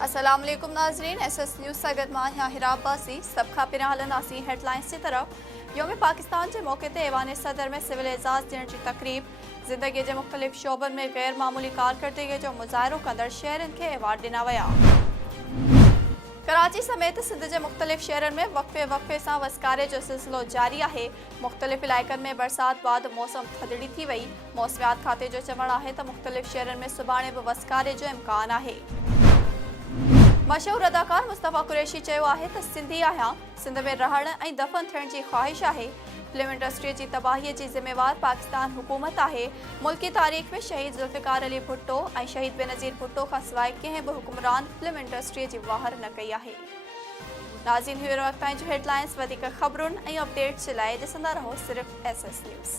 अस्सलाम वालेकुम नाज़रीन, SS न्यूज़ सगत मां यहाँ हिरा अब्बासी सब खा पिरा हलंदासी हेडलाइंस की तरफ। योम पाकिस्तान के मौके ते ऐवान सदर में सिविल एजाज़ ॾियण जी तकरीब। ज़िंदगी के मुख़्तलिफ़ शोबन में गैर मामूली कारकर्दगी जो मुज़ाहिरो कंदड़ शहरन के अवार्ड ॾिना विया। कराची समेत सिंध के मुख़्तलिफ़ शहरन में वक़्फ़े सां वसकारे जो सिलसिलो जारी है। मुख़्तलिफ़ इलाइक़नि में बरसात बाद मौसम थधड़ी थी वई। मौसमियात खाते जो चवण है तो मुख़्तलिफ़ शहरन में सुभाणे भी वसकारे जो इम्कान है। मशहूर अदाकार मुस्तफ़ा कुरैशी चयो आहे त सिंधी आहियां, सिंध में रहण ऐं दफ़न थियण जी ख़्वाहिश है। फिल्म इंडस्ट्री की तबाही की जिम्मेवार पाकिस्तान हुकूमत है। मुल्की तारीख़ में शहीद ज़ुल्फ़िकार अली भुट्टो और शहीद बेनज़ीर भुट्टो का सवाइ कंहिं भी हुक्मरान फिल्म इंडस्ट्री की वाहर न कई है। नाज़रीन, वक़्त जो हेडलाइंस, ख़बरुन और अपडेट्स के लिए ॾिसंदा रहो सिर्फ़ SS न्यूज़।